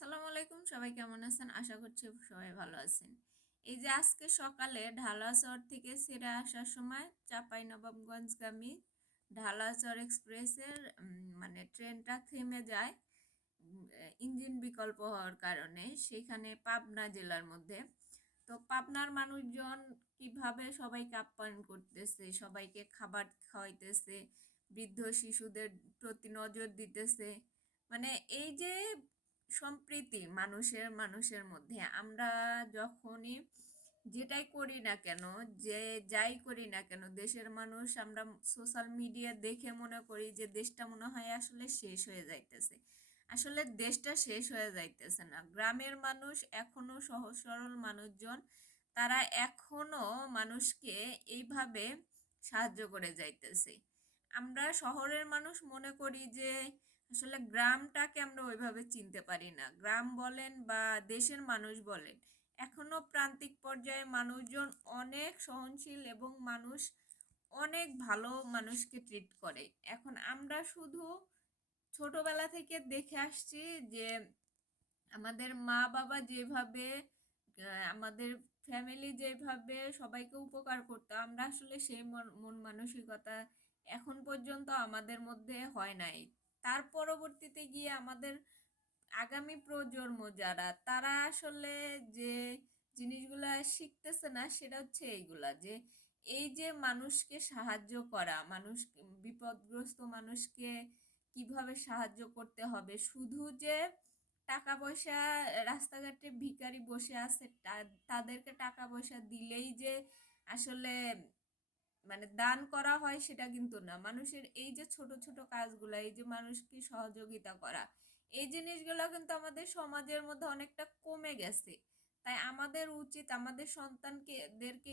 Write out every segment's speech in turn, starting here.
আসসালামু আলাইকুম, সবাই কেমন আছেন? আশা করছি সবাই ভালো আছেন। এই যে আজকে সকালে ঢালাচর থেকে ছেড়ে আসার সময় চাঁপাইনবাবগঞ্জগামী ঢালাচর এক্সপ্রেসের মানে ট্রেনটা থেমে যায় ইঞ্জিন বিকল্প হওয়ার কারণে, সেখানে পাবনা জেলার মধ্যে। তো পাবনার মানুষজন কিভাবে সবাইকে আপ্যায়ন করতেছে, সবাইকে খাবার খাওয়াইতেছে, বৃদ্ধ শিশুদের প্রতি নজর দিতেছে। মানে এই যে সম্প্রীতি মানুষের মানুষের মধ্যে, আমরা যখনই যেটাই করি না কেন, যে যাই করি না কেন, দেশের মানুষ আমরা সোশ্যাল মিডিয়া দেখে মনে করি যে দেশটা মনে হয় আসলে শেষ হয়ে যাইতেছে। আসলে দেশটা শেষ হয়ে যাইতেছে না। গ্রামের মানুষ এখনো সহজ সরল মানুষজন, তারা এখনো মানুষকে এইভাবে সাহায্য করে যাইতেছে। আমরা শহরের মানুষ মনে করি যে আসলে গ্রামটাকে আমরা ওইভাবে চিনতে পারি না। গ্রাম বলেন বা দেশের মানুষ বলেন, এখনো প্রান্তিক পর্যায়ে মানুষজন অনেক সহনশীল এবং মানুষ অনেক ভালো মানুষকে ট্রিট করে। এখন আমরা শুধু ছোটবেলা থেকে দেখে আসছি যে আমাদের মা বাবা যেভাবে আমাদের ফ্যামিলি যেভাবে সবাইকে উপকার করতো, আমরা আসলে সেই মন মানসিকতা এখন পর্যন্ত আমাদের মধ্যে হয় নাই। তার পরবর্তীতে গিয়ে আমাদের আগামী প্রজন্ম যারা, তারা আসলে যে জিনিসগুলা শিখতেছে না সেটা হচ্ছে এইগুলা, যে এই যে মানুষকে সাহায্য করা, মানুষ বিপদগ্রস্ত মানুষকে কিভাবে সাহায্য করতে হবে। শুধু যে টাকা পয়সা, রাস্তাঘাটে ভিখারি বসে আছে তাদেরকে টাকা পয়সা দিলেই যে আসলে মানে দান করা হয় সেটা কিন্তু না। মানুষের এই যে ছোট ছোট কাজগুলা, এই যে মানুষকে সহযোগিতা করা, এই জিনিসগুলো কিন্তু আমাদের সমাজের মধ্যে অনেকটা কমে গেছে। তাই আমাদের উচিত আমাদের সন্তানদেরকে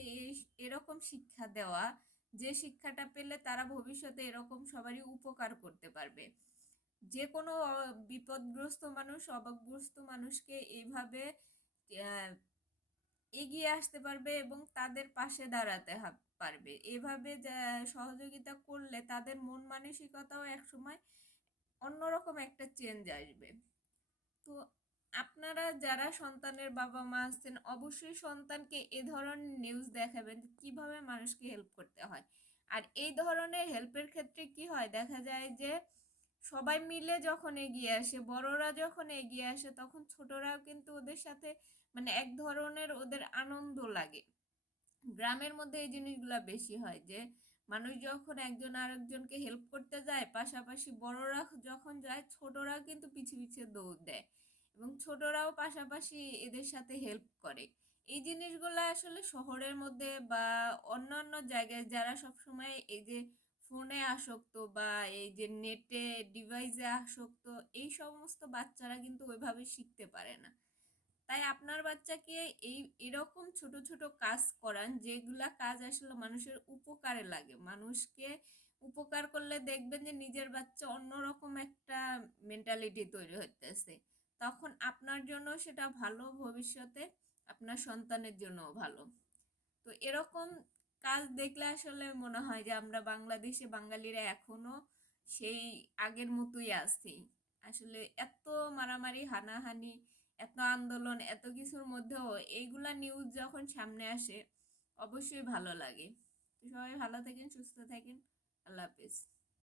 এরকম শিক্ষা দেওয়া, যে শিক্ষাটা পেলে তারা ভবিষ্যতে এরকম সবারই উপকার করতে পারবে। যে কোনো বিপদগ্রস্ত মানুষ, অভাবগ্রস্ত মানুষকে এইভাবে আহ, এগিয়ে আসতে পারবে এবং তাদের পাশে দাঁড়াতে পারবে। এভাবে সহযোগিতা করলে তাদের মন মানসিকতাও একসময় অন্যরকম একটা চেঞ্জ আসবে। তো আপনারা যারা সন্তানের বাবা মা আছেন, অবশ্যই সন্তানকে এ ধরনের নিউজ দেখাবেন যে কিভাবে মানুষকে হেল্প করতে হয়। আর এই ধরনের হেল্পের ক্ষেত্রে কি হয়, দেখা যায় যে সবাই মিলে যখন এগিয়ে আসে, বড়রা যখন এগিয়ে আসে, তখন ছোটরাও কিন্তু ওদের সাথে মানে এক ধরনের ওদের আনন্দ লাগে। গ্রামের মধ্যে এই জিনিসগুলা বেশি হয় যে মানুষ যখন একজন আরেকজনকে হেল্প করতে যায়, পাশাপাশি বড়রা যখন যায়, ছোটরা কিন্তু পিছে পিছে দৌড় দেয় এবং ছোটরাও পাশাপাশি এদের সাথে হেল্প করে। এই জিনিসগুলো আসলে শহরের মধ্যে বা অন্যান্য জায়গায় যারা সব সময় এই যে ফোনে আসক্ত বা এই যে নেটে ডিভাইসে আসক্ত, এই সমস্ত বাচ্চারা কিন্তু ওইভাবে শিখতে পারে না। তাই আপনার বাচ্চাকে এই এরকম ছোট ছোট কাজ করান, যেগুলা কাজ আসলে মানুষের উপকারে লাগে। মানুষকে উপকার করলে দেখবেন যে নিজের বাচ্চা অন্যরকম একটা মেন্টালিটি তৈরি হইতেছে। তখন আপনার জন্য সেটা ভালো, ভবিষ্যতে আপনার সন্তানের জন্যও ভালো। তো এরকম কাজ দেখলে আসলে মনে হয় যে আমরা বাংলাদেশে বাঙালিরা এখনো সেই আগের মতোই আছি। আসলে এত মারামারি হানাহানি, এত আন্দোলন, এত কিছুর মধ্যেও এইগুলা নিউজ যখন সামনে আসে, অবশ্যই ভালো লাগে। তো সবাই ভালো থাকেন, সুস্থ থাকেন। আল্লাহ হাফেজ।